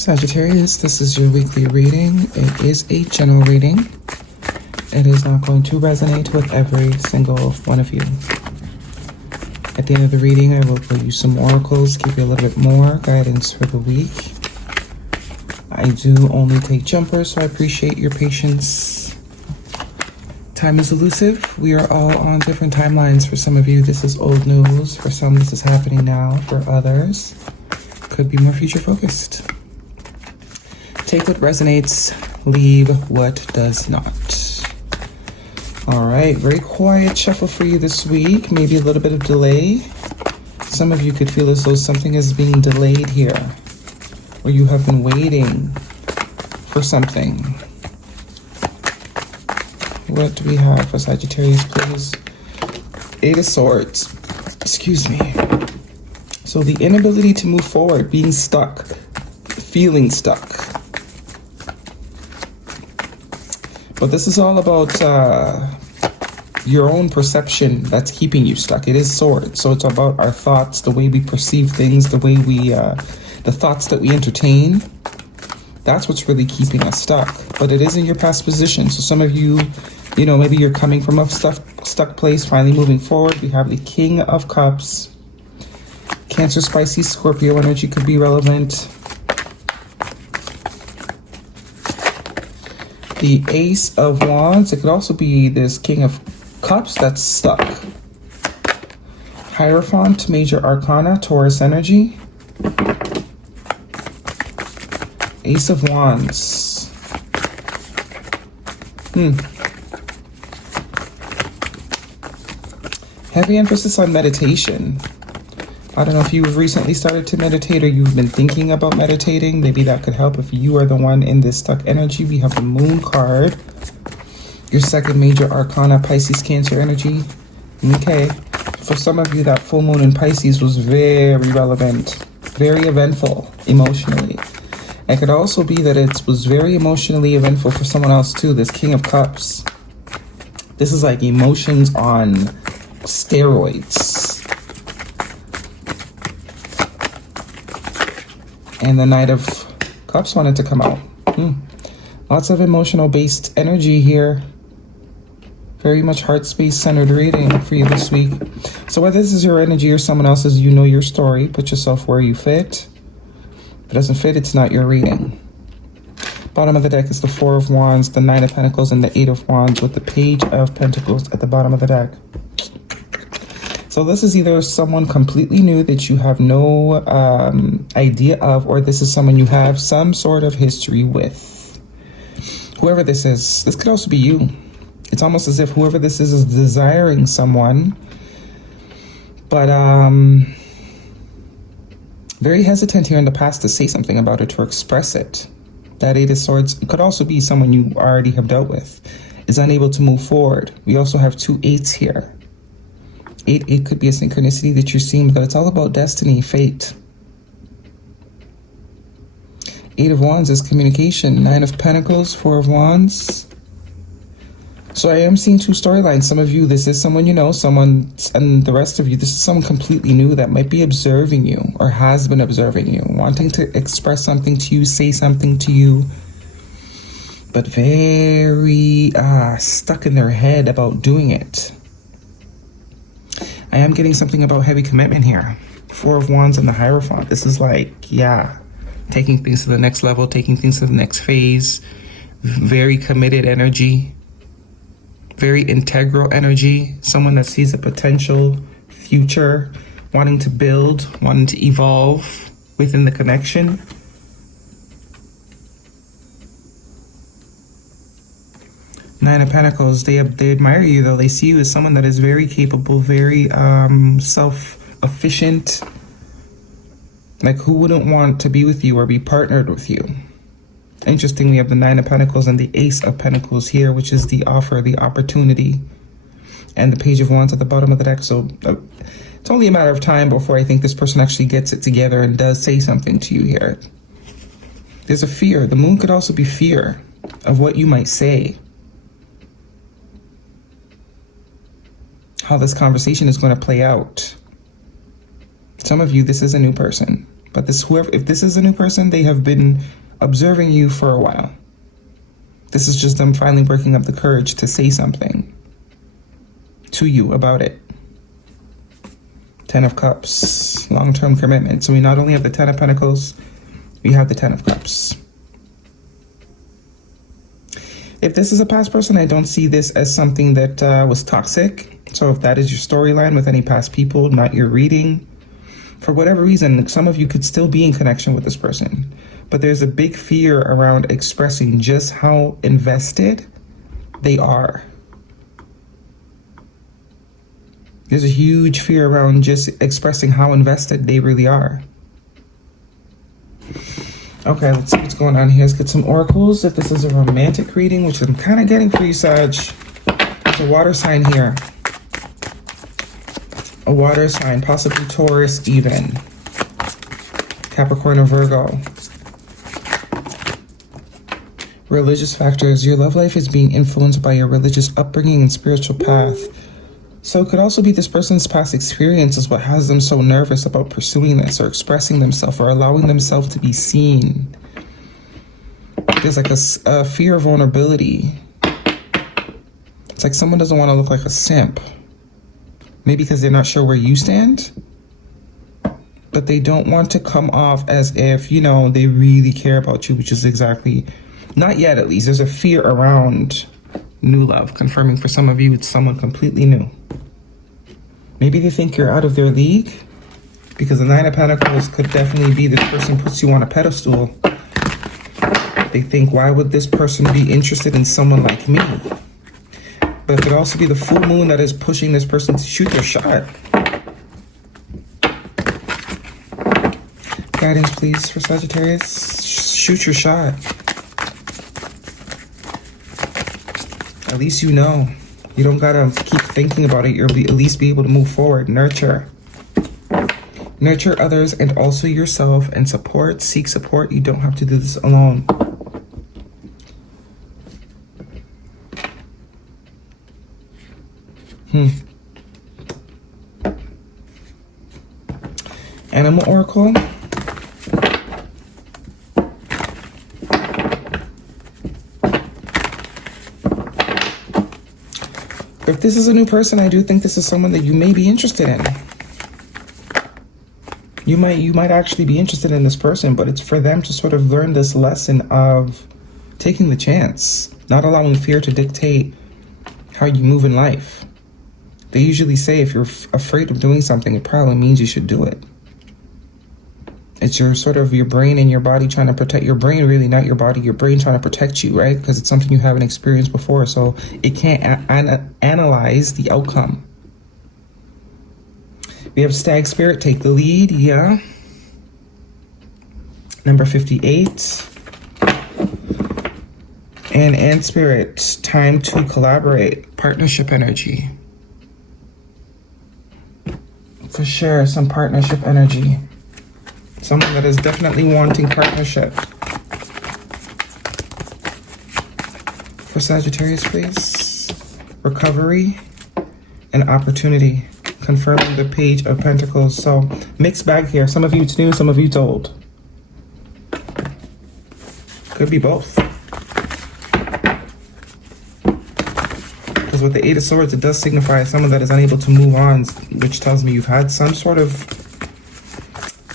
Sagittarius, this is your weekly reading. It is a general reading. It is not going to resonate with every single one of you. At the end of the reading, I will pull you some oracles, give you a little bit more guidance for the week. I do only take jumpers, so I appreciate your patience. Time is elusive. We are all on different timelines. For some of you, this is old news. For some, this is happening now. For others, could be more future focused. Take what resonates, leave what does not. All right, very quiet shuffle for you this week. Maybe a little bit of delay. Some of you could feel as though something is being delayed here, or you have been waiting for something. What do we have for Sagittarius, please? Eight of Swords. Excuse me. So the inability to move forward, being stuck, feeling stuck. But this is all about your own perception that's keeping you stuck. It is swords, so it's about our thoughts, the way we perceive things, the way we, the thoughts that we entertain. That's what's really keeping us stuck. But it is in your past position. So some of you, you know, maybe you're coming from a stuck place, finally moving forward. We have the King of Cups. Cancer, Spicy, Scorpio energy could be relevant. The Ace of Wands. It could also be this King of Cups that's stuck. Hierophant, Major Arcana, Taurus energy. Ace of Wands. Heavy emphasis on meditation. I don't know if you've recently started to meditate or you've been thinking about meditating. Maybe that could help if you are the one in this stuck energy. We have the Moon card. Your second major arcana, Pisces, Cancer energy. Okay. For some of you, that full moon in Pisces was very relevant, very eventful emotionally. It could also be that it was very emotionally eventful for someone else too. This King of Cups. This is like emotions on steroids. And the Knight of Cups wanted to come out. Lots of emotional based energy here. Very much heart space centered reading for you this week. So whether this is your energy or someone else's, you know your story. Put yourself where you fit. If it doesn't fit, it's not your reading. Bottom of the deck is the Four of Wands, the Nine of Pentacles, and the Eight of Wands with the Page of Pentacles at the bottom of the deck. So this is either someone completely new that you have no idea of, or this is someone you have some sort of history with. Whoever this is, this could also be you. It's almost as if whoever this is desiring someone, but very hesitant here in the past to say something about it, to express it. That Eight of Swords could also be someone you already have dealt with, is unable to move forward. We also have two eights here. It could be a synchronicity that you're seeing, but it's all about destiny, fate. Eight of Wands is communication. Nine of Pentacles, Four of Wands. So I am seeing two storylines. Some of you, this is someone you know, someone, and the rest of you, this is someone completely new that might be observing you or has been observing you, wanting to express something to you, say something to you, but very stuck in their head about doing it. I am getting something about heavy commitment here. Four of Wands and the Hierophant. This is like, yeah, taking things to the next level, taking things to the next phase. Very committed energy. Very integral energy. Someone that sees a potential future, wanting to build, wanting to evolve within the connection. Nine of Pentacles, they admire you though. They see you as someone that is very capable, very self-efficient. Like, who wouldn't want to be with you or be partnered with you? Interesting, we have the Nine of Pentacles and the Ace of Pentacles here, which is the offer, the opportunity. And the Page of Wands at the bottom of the deck. So it's only a matter of time before I think this person actually gets it together and does say something to you here. There's a fear. The Moon could also be fear of what you might say. How this conversation is going to play out. Some of you, this is a new person. But if this is a new person, they have been observing you for a while. This is just them finally working up the courage to say something to you about it. 10 of Cups, long-term commitment. So we not only have the 10 of Pentacles, we have the 10 of Cups. If this is a past person, I don't see this as something that was toxic. So if that is your storyline with any past people, not your reading, for whatever reason, some of you could still be in connection with this person. But there's a big fear around expressing just how invested they are. There's a huge fear around just expressing how invested they really are. Okay, let's see what's going on here. Let's get some oracles. If this is a romantic reading, which I'm kind of getting for you, Sag. It's a water sign here. A water sign, possibly Taurus even. Capricorn or Virgo. Religious factors. Your love life is being influenced by your religious upbringing and spiritual path. So it could also be this person's past experience is what has them so nervous about pursuing this or expressing themselves or allowing themselves to be seen. There's like a fear of vulnerability. It's like someone doesn't want to look like a simp. Maybe because they're not sure where you stand. But they don't want to come off as if, you know, they really care about you, which is exactly, not yet at least. There's a fear around new love. Confirming for some of you, it's someone completely new. Maybe they think you're out of their league, because the 9 of Pentacles could definitely be this person puts you on a pedestal. They think, why would this person be interested in someone like me? But it could also be the full moon that is pushing this person to shoot their shot. Guidance, please, for Sagittarius. Shoot your shot. At least you know. You don't gotta keep thinking about it. You'll at least be able to move forward. Nurture. Nurture others and also yourself, and support. Seek support. You don't have to do this alone. Animal Oracle. If this is a new person, I do think this is someone that you may be interested in. You might actually be interested in this person, but it's for them to sort of learn this lesson of taking the chance, not allowing fear to dictate how you move in life. They usually say if you're afraid of doing something, it probably means you should do it. It's your sort of your brain and your body trying to protect your brain, really, not your body, your brain trying to protect you, right? Because it's something you haven't experienced before, so it can't analyze the outcome. We have Stag Spirit, take the lead, yeah. Number 58. And Ant Spirit, time to collaborate, partnership energy. For sure, some partnership energy. Someone that is definitely wanting partnership. For Sagittarius, please. Recovery and opportunity. Confirming the Page of Pentacles. So, mixed bag here. Some of you it's new, some of you it's old. Could be both. Because with the 8 of Swords, it does signify someone that is unable to move on, which tells me you've had some sort of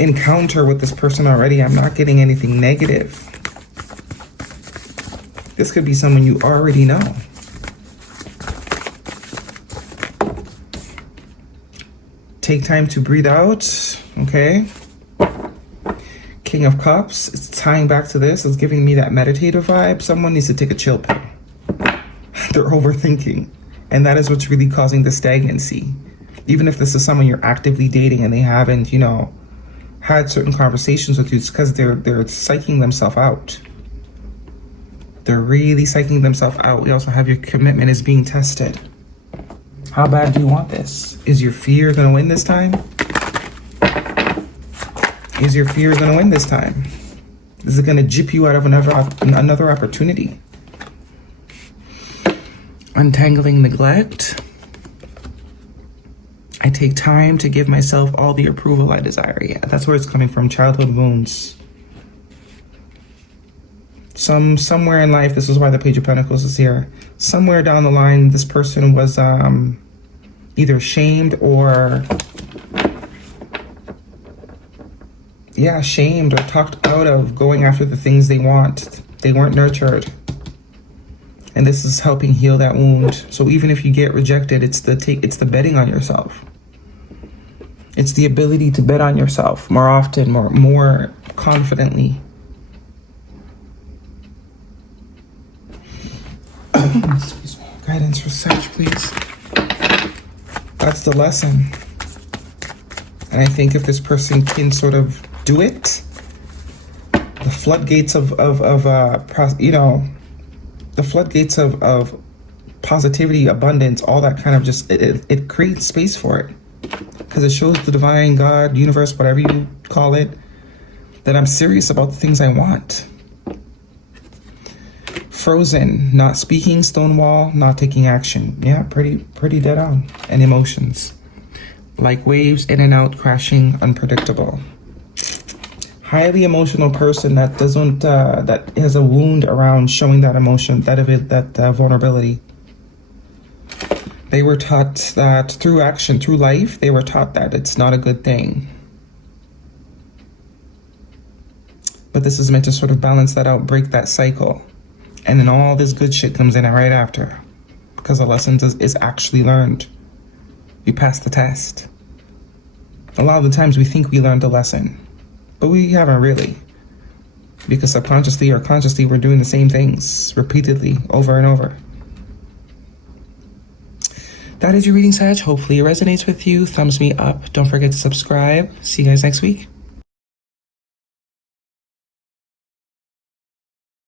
encounter with this person already. I'm not getting anything negative. This could be someone you already know. Take time to breathe out. Okay. King of Cups. It's tying back to this. It's giving me that meditative vibe. Someone needs to take a chill pill. They're overthinking. And that is what's really causing the stagnancy. Even if this is someone you're actively dating and they haven't, you know, had certain conversations with you, it's because they're psyching themselves out. They're really psyching themselves out. We also have your commitment is being tested. How bad do you want this? Is your fear going to win this time? Is your fear going to win this time? Is it going to jip you out of another opportunity? Untangling neglect. I take time to give myself all the approval I desire. Yeah, that's where it's coming from. Childhood wounds. Somewhere in life, this is why the Page of Pentacles is here. Somewhere down the line, this person was either shamed or, yeah, shamed or talked out of going after the things they want. They weren't nurtured. And this is helping heal that wound. So even if you get rejected, it's the betting on yourself. It's the ability to bet on yourself more often, more confidently. Excuse me. Guidance for Sag, please. That's the lesson. And I think if this person can sort of do it, the floodgates of the floodgates of positivity, abundance, all that kind of just, it creates space for it. Because it shows the divine, God, universe, whatever you call it, that I'm serious about the things I want. Frozen, not speaking, stonewall, not taking action. Yeah, pretty dead on. And emotions. Like waves, in and out, crashing, unpredictable. Highly emotional person that doesn't, that has a wound around showing that emotion, that vulnerability. They were taught that through action, through life, they were taught that it's not a good thing. But this is meant to sort of balance that out, break that cycle. And then all this good shit comes in right after. Because the lesson is actually learned. You pass the test. A lot of the times we think we learned a lesson. But we haven't really. Because subconsciously or consciously we're doing the same things repeatedly, over and over. That is your reading, Sag. Hopefully it resonates with you. Thumbs me up. Don't forget to subscribe. See you guys next week.